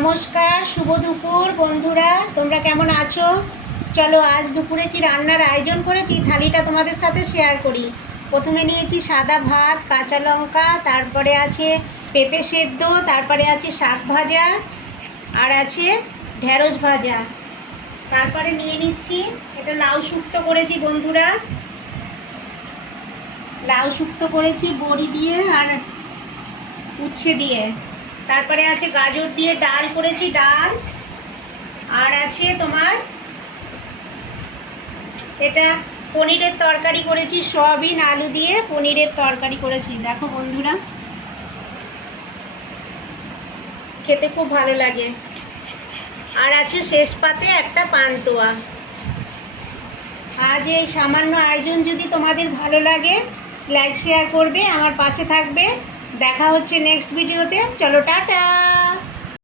নমস্কার, শুভ দুপুর বন্ধুরা। তোমরা কেমন আছো? চলো আজ দুপুরে কি রান্নার আয়োজন করেছি থালিটা তোমাদের সাথে শেয়ার করি। প্রথমে নিয়েছি সাদা ভাত, কাঁচা লঙ্কা, তারপরে আছে পেঁপে সেদ্ধ, তারপরে আছে শাক ভাজা, আর আছে ঢ্যাঁড়স ভাজা। তারপরে নিয়ে নিচ্ছি এটা লাউ শুক্তো করেছি বন্ধুরা, লাউ শুক্তো করেছি বড়ি দিয়ে আর উচ্ছে দিয়ে। তারপরে আছে গাজর দিয়ে ডাল করেছি, ডাল। আর আছে তোমার এটা পনিরের তরকারি করেছি, সয়াবিন আলু দিয়ে পনিরের তরকারি করেছি। দেখো বন্ধুরা, খেতে খুব ভালো লাগে। আর আছে শেষ পাতে একটা পান্তুয়া। আজ এই সামান্য আয়োজন যদি তোমাদের ভালো লাগে, লাইক শেয়ার করবে, আমার পাশে থাকবে। দেখা হচ্ছে নেক্সট ভিডিওতে। চলো টাটা।